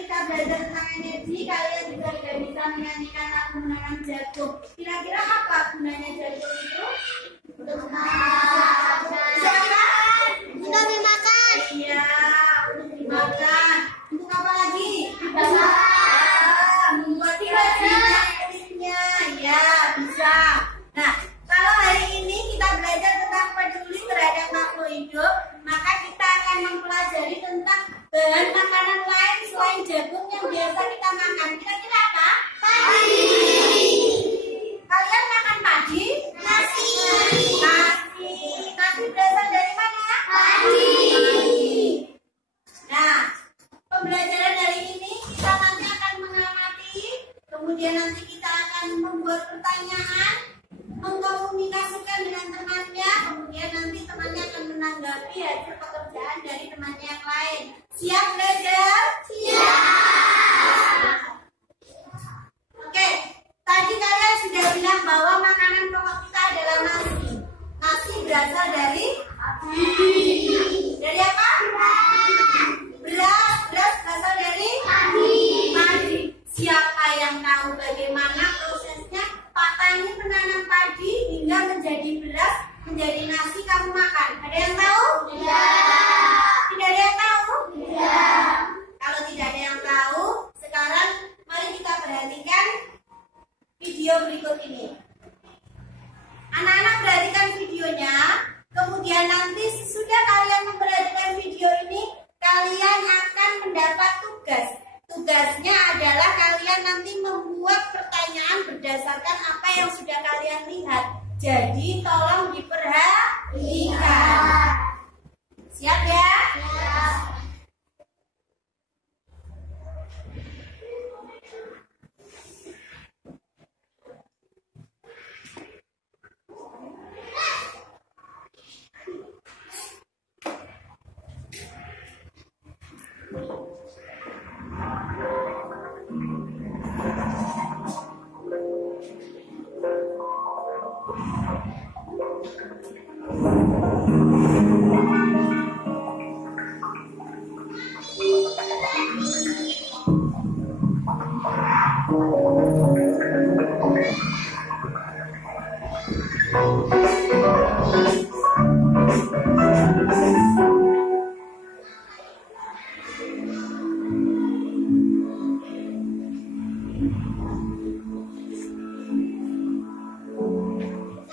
kita belajar tentang energi, kalian juga sudah bisa menyanyikan lagu Menanam Jagung. Kira-kira apa gunanya jagung itu? Untuk dimakan. Iya, untuk dimakan. Untuk apa lagi? Membuat kulitnya. Ya, bisa. Nah, kalau hari ini kita belajar tentang peduli terhadap makhluk hidup, maka kita akan mempelajari tentang bahan makanan lain selain jagung yang biasa kita makan. Kira-kira apa? Padi. Kalian makan padi? Nasi. Nasi berasal dari mana? Padi. Nah, pembelajaran hari ini kita nanti akan mengamati, kemudian nanti kita akan membuat pertanyaan, mengkomunikasikan dengan temannya, kemudian nanti temannya akan menanggapi hasil pekerjaan dari temannya yang lain. Siap belajar? Siap. Oke, tadi kalian sudah bilang bahwa makanan pokok kita adalah nasi. Nasi berasal dari apa? Beras berasal dari padi. Siapa yang tahu bagaimana prosesnya Pak Tani menanam padi hingga menjadi beras, menjadi nasi kamu makan? Ada yang tahu? Tidak ada yang tahu? Kalau tidak ada yang tahu, sekarang mari kita perhatikan video berikut ini. Anak-anak perhatikan videonya, kemudian nanti sesudah kalian memperhatikan video ini, kalian akan mendapat tugas. Tugasnya adalah kalian nanti membuat pertanyaan berdasarkan apa yang sudah kalian lihat. Jadi tolong diperhatikan. Siap ya? Siap.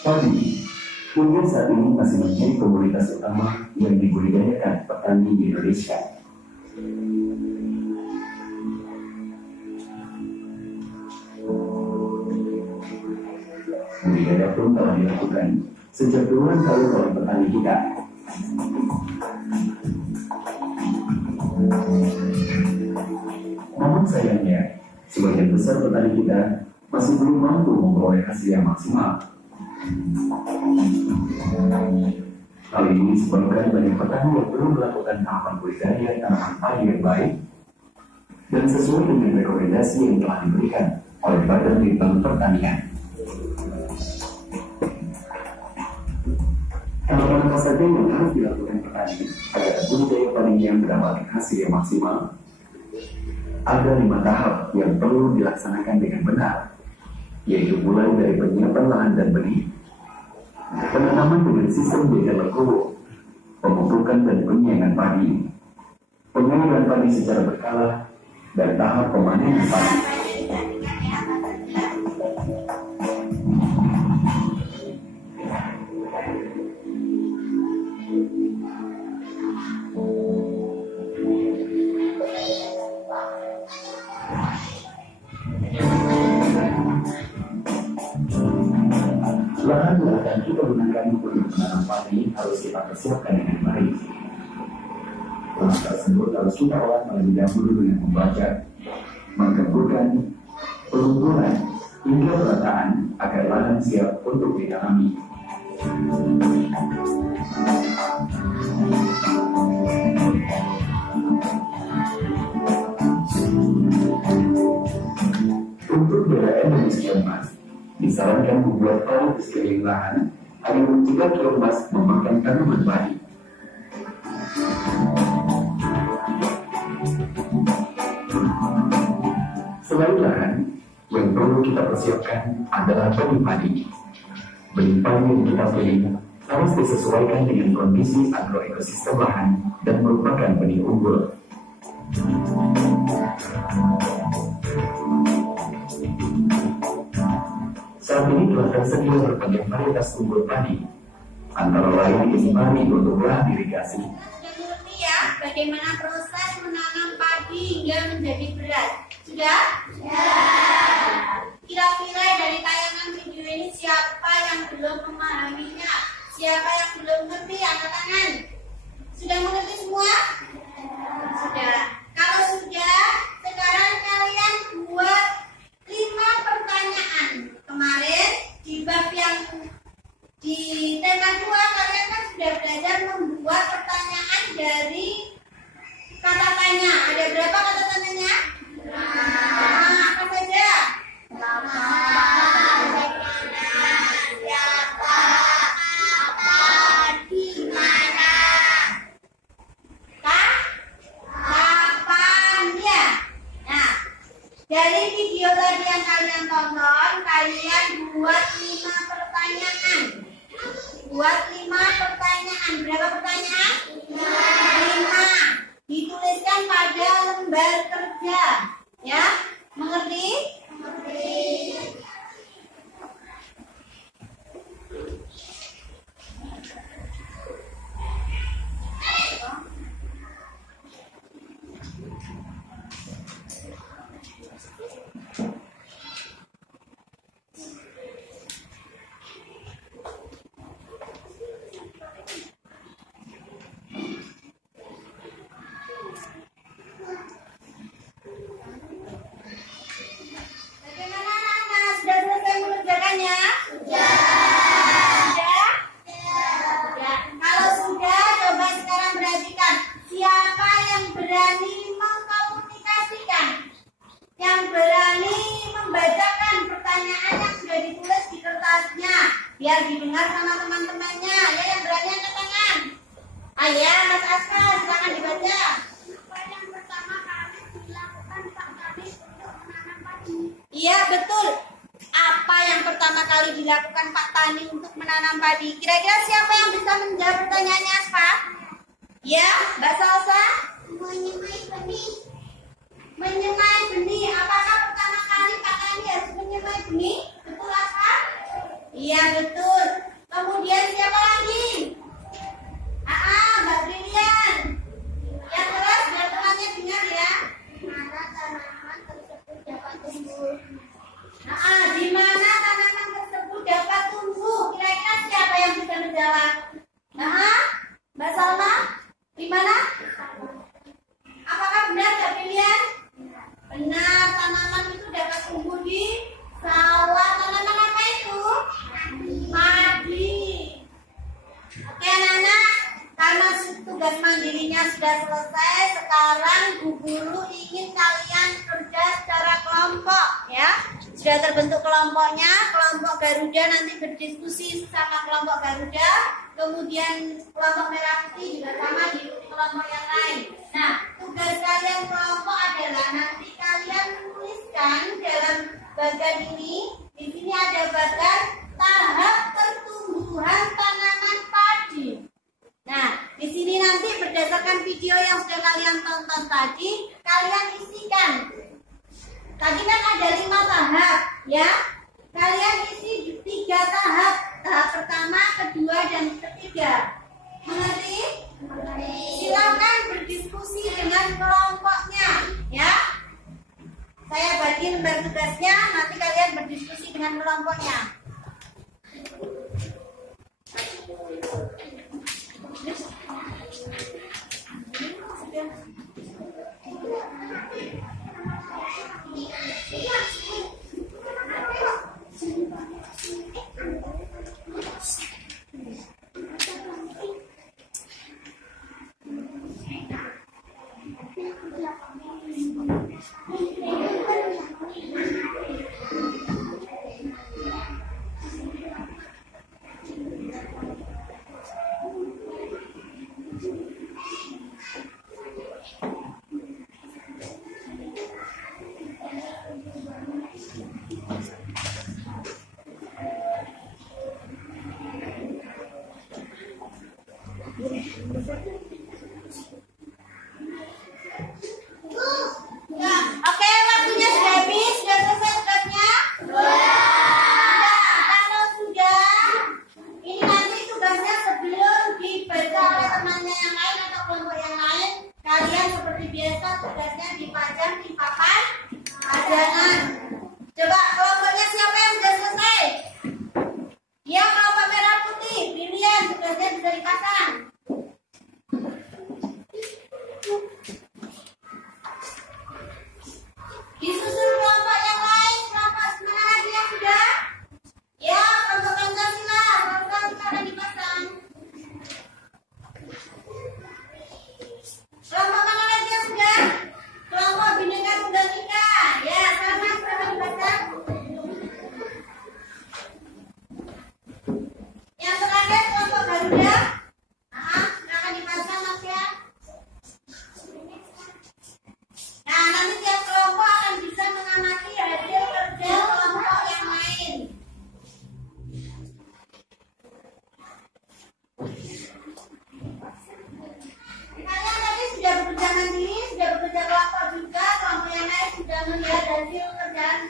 Padi, hingga saat ini masih menjadi komoditas utama yang dibudidayakan petani di Indonesia. Budidaya pun telah dilakukan sejak puluhan tahun oleh petani kita. Namun sayangnya, sebagian besar petani kita masih belum mampu memperoleh hasil yang maksimal. Hal ini disebabkan banyak petani yang belum melakukan tahapan budidaya tanaman padi yang baik dan sesuai dengan rekomendasi yang telah diberikan oleh Badan Litbang Pertanian. Tahapan apa saja yang harus dilakukan petani agar budidaya padinya mendapatkan hasil yang maksimal? Ada 5 tahap yang perlu dilaksanakan dengan benar, yaitu mulai dari penyiapan lahan dan benih, penanaman dengan sistem beda legowo, pemupukan dan penyiangan padi, pengairan padi secara berkala, dan tahap pemanenan padi. Lahan yang akan kita gunakan untuk menanam padi harus kita persiapkan dengan baik. Lahan tersebut harus kita olah terlebih dahulu dengan membajak, menggemburkan, pelumpuran, hingga perataan agar lahan siap untuk ditanami. Untuk daerah Indonesia emas, disarankan membuat parit di sekeliling lahan agar mencegah kelompok memakan tanaman padi. Selain lahan, yang perlu kita persiapkan adalah benih padi. Benih padi yang kita pilih harus disesuaikan dengan kondisi agroekosistem lahan dan merupakan benih unggul. Saat ini telah tersedia berbagai varietas unggul padi, antara lain ini padi untuk lahan irigasi. Sudah mengerti ya bagaimana proses menanam padi hingga menjadi beras? Sudah? Kira-kira dari tayangan video ini siapa yang belum memahaminya? Siapa yang belum ngerti? Angkat tangan. Sudah mengerti semua? Sudah. Kalau sudah, sekarang kalian buat 5 pertanyaan. Kemarin di bab yang di tema 2 kalian kan sudah belajar membuat pertanyaan dari kata tanya. Ada berapa kata tanyanya? Apa saja? Siapa? Apa? Di mana? Kapan ya? Nah, dari video tadi yang kalian tonton, kalian buat 5 pertanyaan. Buat 5 pertanyaan. Berapa pertanyaan? 5. Dituliskan pada lembar kerja. Ya, mengerti? Bagaimana anak-anak? Sudah selesai mengerjakannya? Sudah. Kalau sudah, coba sekarang perhatikan. Siapa yang berani mengkomunikasikan? Yang berani membacakan pertanyaan yang sudah ditulis di kertasnya, biar didengar sama teman-temannya. Ya, yang berani angkat tangan. Ayah, Mas Askar, silakan dibaca. Apa yang pertama kali dilakukan Pak Kadis untuk menanam padi? Iya, betul. Apa yang pertama kali dilakukan Pak Tani untuk menanam padi? Kira-kira siapa yang bisa menjawab pertanyaannya, Pak? Ya, Mbak Salsa? Menyemai benih. Menyemai benih. Apakah pertama kali Pak Tani harus menyemai benih? Betul, Aspa? Iya, betul. Kemudian siapa lagi? Mbak Brilian. Yang keras biar temannya dengar ya. Mana tanaman tersebut dapat tumbuh? Di mana tanaman tersebut dapat tumbuh? Kira-kira siapa yang bisa menjawab? Mbak Salma? Di mana? Apakah benar Mbak Brilian? Benar, tanaman itu dapat tumbuh di sawah. Tanaman apa itu? Padi. Oke anak-anak, karena tugas mandirinya sudah selesai, sekarang Bu Guru ingin kalian kerja secara kelompok ya. Sudah terbentuk kelompoknya, kelompok Garuda nanti berdiskusi sama kelompok Garuda, kemudian kelompok Merah Putih juga sama di kelompok yang lain. Nah, tugas kalian kelompok adalah nanti kalian menuliskan dalam bagan ini. Di sini ada bagan tahap pertumbuhan tanaman padi. Nah, di sini nanti berdasarkan video yang sudah kalian tonton tadi, kalian isikan. Tadi kan ada 5 tahap, ya. Kalian isi 3 tahap. Tahap pertama, kedua, dan ketiga. Mengerti? Silakan berdiskusi dengan kelompoknya, ya. Saya bagi lembar tugasnya, nanti kalian berdiskusi dengan kelompoknya. Jangan. Coba kelompoknya siapa yang sudah selesai? Ya, kelompok merah putih. Brilian, tugasnya bisa dipasang. Disusul kelompok yang lain. Kelompok mana lagi yang sudah? Ya, kelompok Pancasila. Kelompok kita akan dipasang. Kelompok mana lagi yang sudah? Kelompok Bhinneka Tunggal Ika. Ya, sama akan dipasang. Yang terakhir kelompok Garuda. Akan dipasang Mas ya. Nah, nanti tiap kelompok akan bisa mengamati hasil kerja kelompok yang lain. Kalian tadi sudah bekerja mandiri, sudah bekerja kelompok juga, kelompok yang lain sudah melihat hasil kerjaan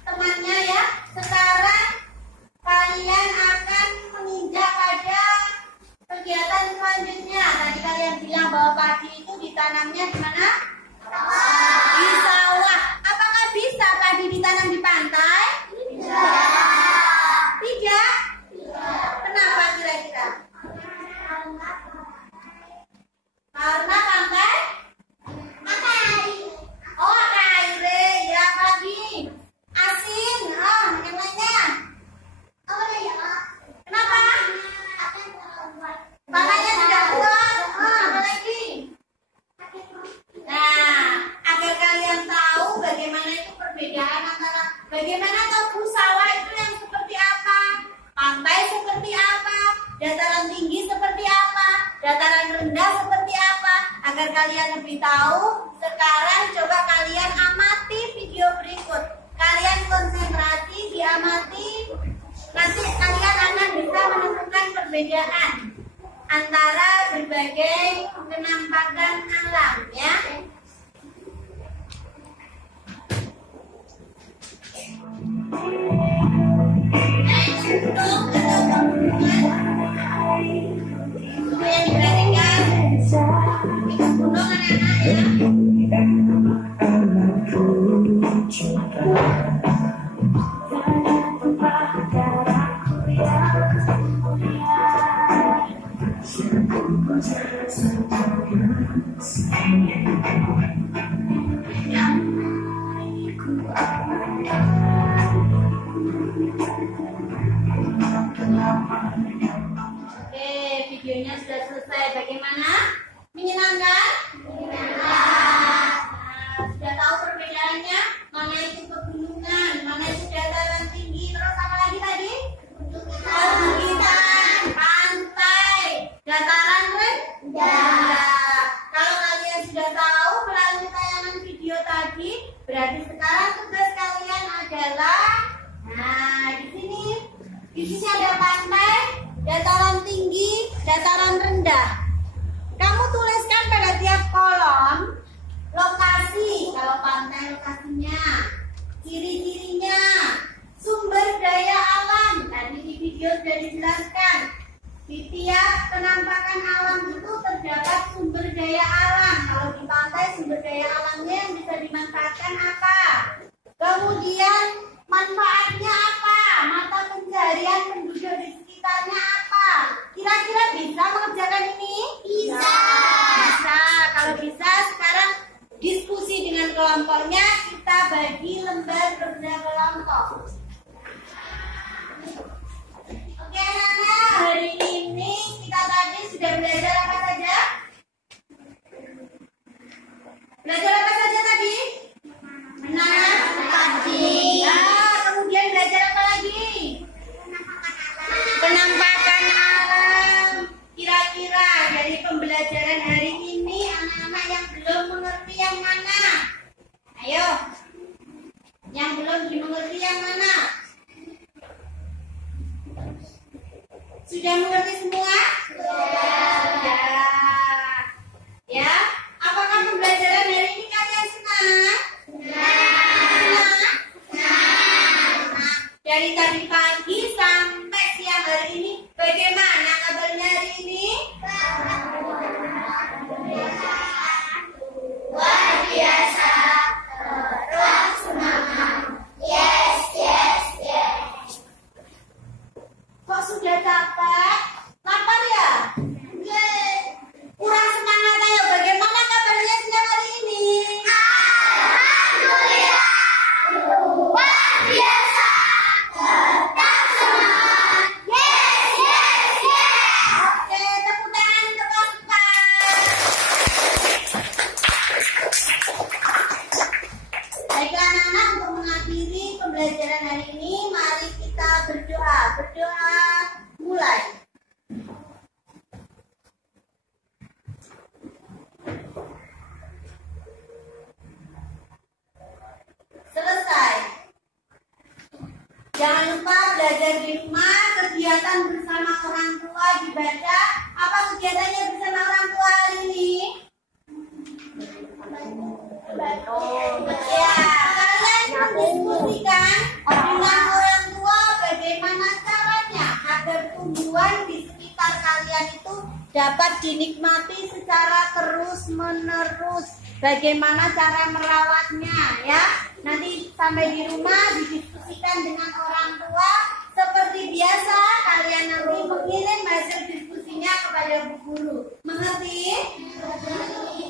temannya ya. Sekarang kalian akan menginjak pada kegiatan selanjutnya. Tadi kalian bilang bahwa padi itu ditanamnya di mana? Di sawah. Apakah bisa padi ditanam di pantai? Tidak. Kenapa kira-kira? Karena pantai? Oh, air. Ya, padi. Asin. Oh, yang lainnya. Kenapa? Makanya tidak kuat. Apa lagi? Nah, agar kalian tahu bagaimana itu perbedaan antara bagaimana tahu sawah itu yang seperti apa, pantai seperti apa, dataran tinggi seperti apa, dataran rendah seperti apa. Agar kalian lebih tahu, sekarang coba kalian amati video berikut. Kalian konsentrasi, diamati. Nanti kalian akan bisa menemukan perbedaan antara berbagai penampakan alam ya. Gunung atau pegunungan itu yang diperhatikan. Itu gunung anak-anak ya. Oke, videonya sudah selesai. Bagaimana? Menyenangkan? Menyenangkan. Sudah tahu perbedaannya? Mana itu pegunungan, mana itu dataran tinggi, terus apa lagi tadi? Perbukitan, pantai, dataran rendah. Kalau kalian sudah tahu melalui tayangan video tadi, berarti sekarang tugas kalian adalah, nah di sini ada pantai, dataran tinggi, dataran rendah. Kamu tuliskan pada tiap kolom lokasi. Kalau pantai lokasinya, ciri-cirinya, sumber daya alam. Tadi di video sudah dijelaskan. Di tiap penampakan alam itu terdapat sumber daya alam. Kalau di pantai sumber daya alamnya yang bisa dimanfaatkan apa? Kemudian manfaatnya apa? Mata pencaharian penduduk di sekitarnya apa? Kira-kira bisa mengerjakan ini? Bisa. Bisa. Kalau bisa sekarang diskusi dengan kelompoknya, kita bagi lembar kerja kelompok. Oke anak-anak, hari ini kita tadi sudah belajar apa saja? Belajar apa saja tadi? Menanam padi. Kemudian belajar apa lagi? Penampakan alam. Kira-kira dari pembelajaran hari ini anak-anak yang belum mengerti yang mana? Ayo. Yang belum dimengerti yang mana? Sudah mengerti semua? Sudah. Ya. Apakah pembelajaran hari ini kalian senang? Senang. Dari tadi pagi sampai siang hari ini, bagaimana kabarnya hari ini? Luar biasa. Terus semangat. pembelajaran hari ini, mari kita berdoa. Berdoa mulai. Selesai. Jangan lupa belajar di rumah, kegiatan bersama orang tua dibaca. Apa kegiatannya bersama orang tua hari ini? Ya, kalian mendiskusikan dengan orang tua bagaimana caranya agar tumbuhan di sekitar kalian itu dapat dinikmati secara terus-menerus. Bagaimana cara merawatnya ya? Nanti sampai di rumah didiskusikan dengan orang tua. Seperti biasa kalian nanti mengirim hasil diskusinya kepada Bu Guru. Mengerti?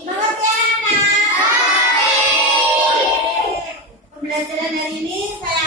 Mengerti anak-anak? Pembelajaran hari ini saya